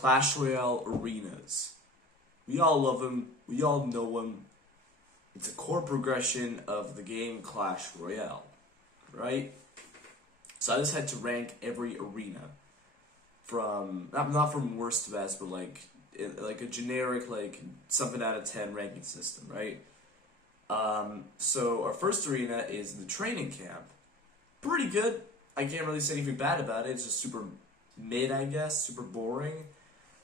Clash Royale arenas. We all love them. We all know them. It's a core progression of the game Clash Royale, right? So I just had to rank every arena from not from worst to best, but like a generic like something out of 10 ranking system, right? So our first arena is the training camp. Pretty good. I can't really say anything bad about it. It's just super mid, I guess, super boring.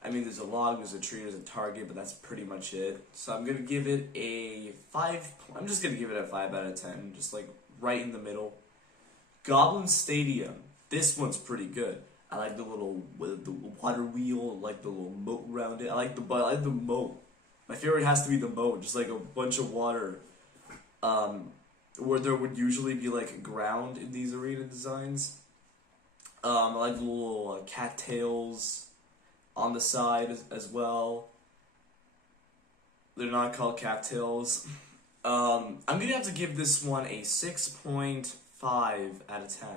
I mean, there's a log, there's a tree, there's a target, but that's pretty much it. So I'm gonna give it a 5. I'm just gonna give it a 5 out of 10, just like right in the middle. Goblin Stadium. This one's pretty good. I like the water wheel, I like the little moat around it. I like the moat. My favorite has to be the moat, just like a bunch of water. Where there would usually be like ground in these arena designs. I like the little cattails on the side as well. They're not called cattails. I'm gonna have to give this one a 6.5 out of 10.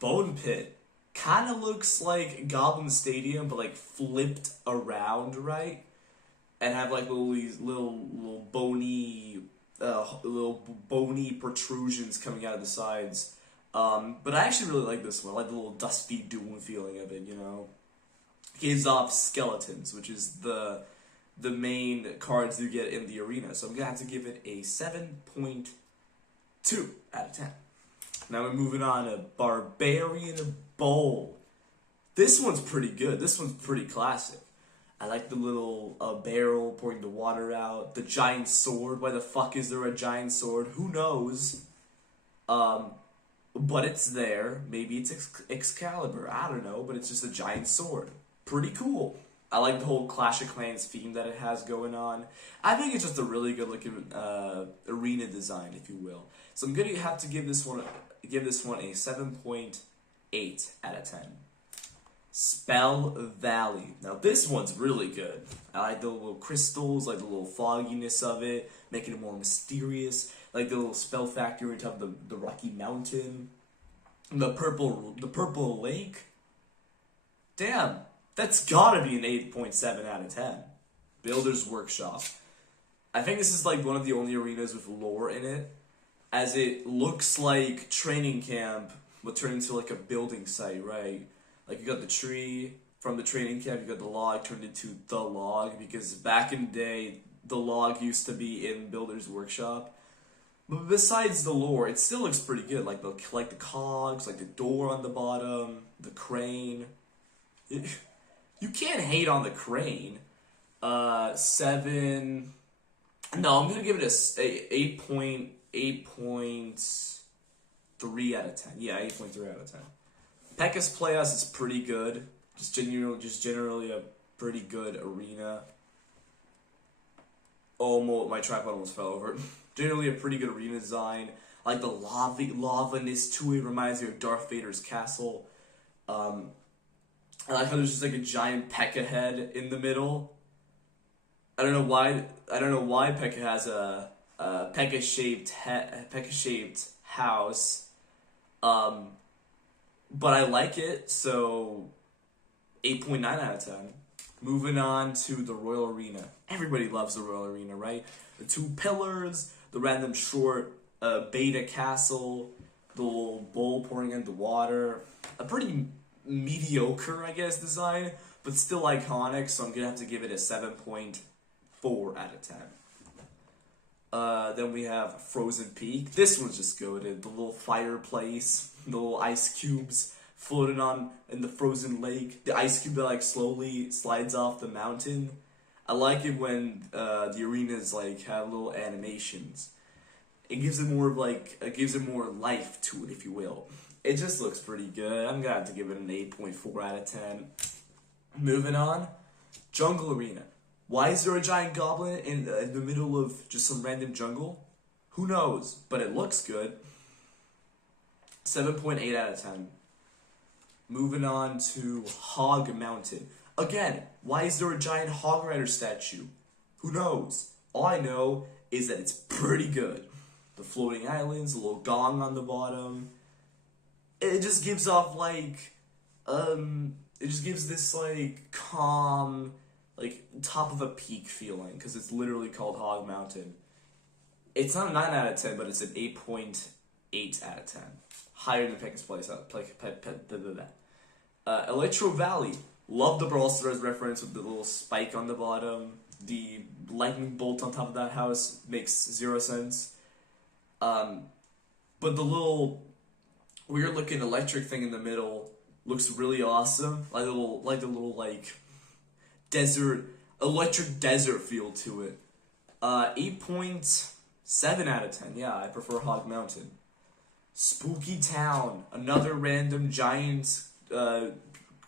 Bone Pit kind of looks like Goblin Stadium, but like flipped around, right? And have like little bony protrusions coming out of the sides. But I actually really like this one. I like the little Dusty Doom feeling of it, you know. Gives off skeletons, which is the main cards you get in the arena. So I'm gonna have to give it a 7.2 out of 10. Now we're moving on to Barbarian Bowl. This one's pretty good. This one's pretty classic. I like the little barrel pouring the water out. The giant sword. Why the fuck is there a giant sword? Who knows? But it's there. Maybe it's Excalibur. I don't know. But it's just a giant sword. Pretty cool. I like the whole Clash of Clans theme that it has going on. I think it's just a really good looking arena design, if you will. So I'm gonna have to give this one a 7.8 out of 10. Spell Valley. Now this one's really good. I like the little crystals, like the little fogginess of it, making it more mysterious. Like the little spell factory on top of the Rocky Mountain. The purple lake. Damn, that's gotta be an 8.7 out of 10. Builder's Workshop. I think this is like one of the only arenas with lore in it, as it looks like training camp but turned into like a building site, right? Like you got the tree from the training camp, you got the log turned into the log, because back in the day, the log used to be in Builder's Workshop. But besides the lore, it still looks pretty good. Like the cogs, like the door on the bottom, the crane. You can't hate on the crane. 7. No, I'm gonna give it a 8.3 out of 10. Yeah, 8.3 out of 10. Pekka's Playhouse is pretty good. Just generally a pretty good arena. My tripod almost fell over. Generally a pretty good arena design. I like the lava-ness to it. Reminds me of Darth Vader's castle. I like how there's just like a giant Pekka head in the middle. I don't know why Pekka has a Pekka-shaped house. But I like it, so 8.9 out of 10. Moving on to the Royal Arena. Everybody loves the Royal Arena, right? The 2 pillars, the random short beta castle, the little bowl pouring into water. A pretty mediocre, I guess, design, but still iconic, so I'm going to have to give it a 7.4 out of 10. Then we have Frozen Peak. This one's just goated. The little fireplace, the little ice cubes floating on in the frozen lake. The ice cube that like slowly slides off the mountain. I like it when the arenas like have little animations. It gives it more life to it, if you will. It just looks pretty good. I'm gonna have to give it an 8.4 out of 10. Moving on, Jungle Arena. Why is there a giant goblin in the middle of just some random jungle? Who knows? But it looks good. 7.8 out of 10. Moving on to Hog Mountain. Again, why is there a giant Hog Rider statue? Who knows? All I know is that it's pretty good. The floating islands, a little gong on the bottom. It just gives off like, it just gives this like calm, like top of a peak feeling because it's literally called Hog Mountain. It's not a 9 out of 10, but it's an 8.8 out of 10, higher than Pecos Place. Electro Valley. Love the Brawl Stars reference with the little spike on the bottom. The lightning bolt on top of that house makes 0 sense. But the little weird looking electric thing in the middle looks really awesome. Like the little desert, electric desert feel to it. 8.7 out of 10. Yeah, I prefer Hog Mountain. Spooky Town. Another random giant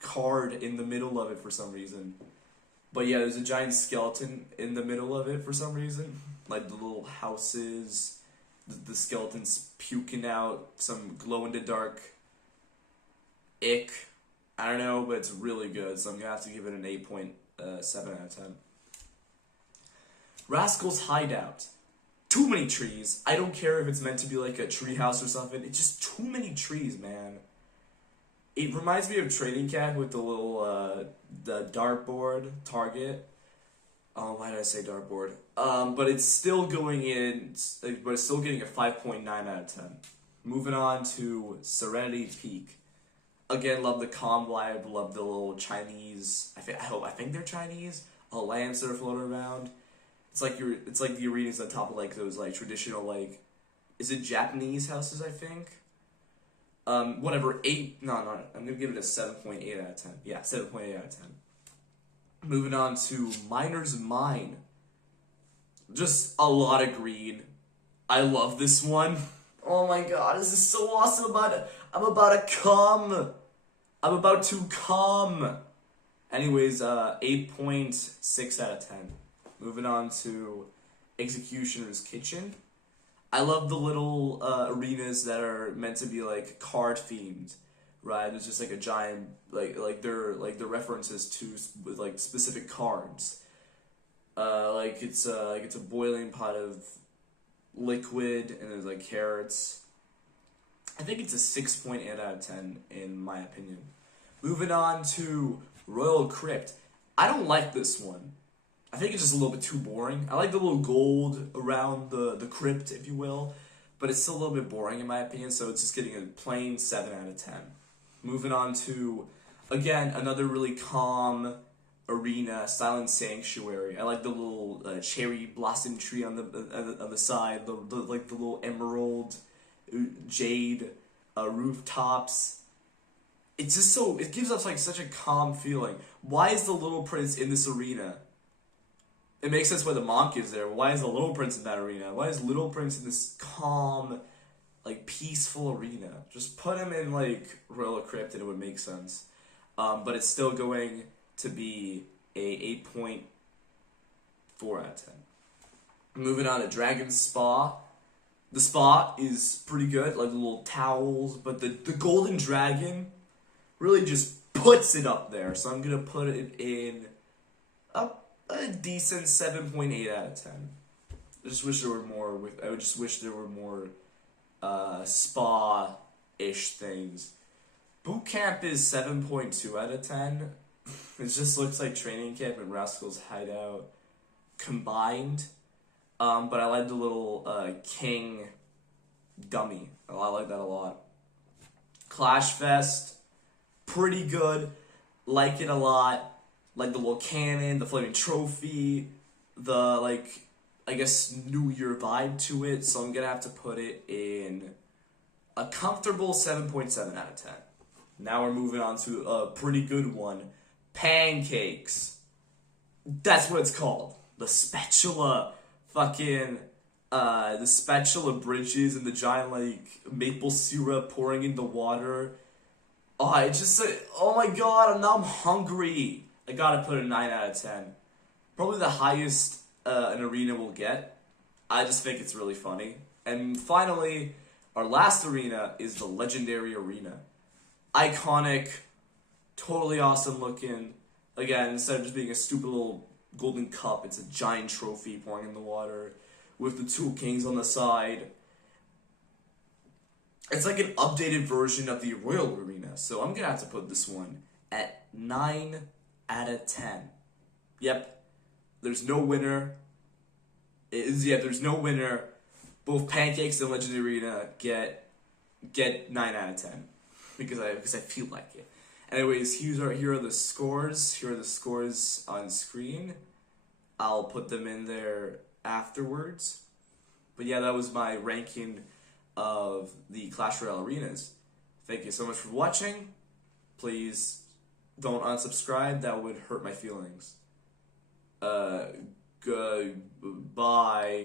card in the middle of it for some reason. But yeah, there's a giant skeleton in the middle of it for some reason. Like the little houses, the skeleton's puking out some glow-in-the-dark ick. I don't know, but it's really good, so I'm gonna have to give it an 8.7 out of 10. Rascal's Hideout. Too many trees. I don't care if it's meant to be like a tree house or something. It's just too many trees, man. It reminds me of Trading Camp with the little, the dartboard target. Oh, why did I say dartboard? But it's still going in, but it's still getting a 5.9 out of 10. Moving on to Serenity Peak. Again, love the calm vibe, love the little Chinese, I think they're Chinese, lamps that are floating around. It's like the arenas on top of like those like traditional like, is it Japanese houses, I think? Whatever, I'm gonna give it a 7.8 out of 10. Yeah, 7.8 out of 10. Moving on to Miner's Mine. Just a lot of green. I love this one. Oh my god, this is so awesome. I'm about to come. Anyways, 8.6 out of 10. Moving on to Executioner's Kitchen. I love the little arenas that are meant to be like card themed, right? It's just like a giant like they're the references to like specific cards. Like it's a boiling pot of liquid and there's like carrots. I think it's a 6.8 out of 10 in my opinion. Moving on to Royal Crypt. I don't like this one. I think it's just a little bit too boring. I like the little gold around the crypt, if you will, but it's still a little bit boring in my opinion, so it's just getting a plain 7 out of 10. Moving on to, again, another really calm arena, Silent Sanctuary. I like the little cherry blossom tree on the side, the little emerald, jade rooftops. It's just so, it gives us like such a calm feeling. Why is the Little Prince in this arena? It makes sense why the monk is there. Why is the Little Prince in that arena? Why is Little Prince in this calm, like, peaceful arena? Just put him in, like, Royal Crypt and it would make sense. But it's still going to be a 8.4 out of 10. Moving on to Dragon Spa. The spa is pretty good, like the little towels, but the Golden Dragon really just puts it up there. So I'm going to put it in a decent 7.8 out of 10. I just wish there were more I would just wish there were more spa-ish things. Boot Camp is 7.2 out of 10. It just looks like Training Camp and Rascal's Hideout combined. But I like the little king dummy. I like that a lot. Clash Fest, pretty good. Like it a lot. Like the little cannon, the flaming trophy, the, like, I guess, New Year vibe to it. So I'm gonna have to put it in a comfortable 7.7 out of 10. Now we're moving on to a pretty good one. Pancakes. That's what it's called. The spatula fucking, the spatula bridges and the giant, like, maple syrup pouring in the water. Oh, I just, oh my god, now I'm hungry. I gotta put a 9 out of 10. Probably the highest an arena will get. I just think it's really funny. And finally, our last arena is the Legendary Arena. Iconic, totally awesome looking. Again, instead of just being a stupid little golden cup, it's a giant trophy pouring in the water with the two kings on the side. It's like an updated version of the Royal Arena, so I'm gonna have to put this one at 9 out of 10. Yep, there's no winner. There's no winner. Both Pancakes and Legend Arena get 9 out of 10 because I feel like it. Anyways, here are the scores. Here are the scores on screen. I'll put them in there afterwards. But yeah, that was my ranking of the Clash Royale arenas. Thank you so much for watching. Please don't unsubscribe. That would hurt my feelings. Goodbye.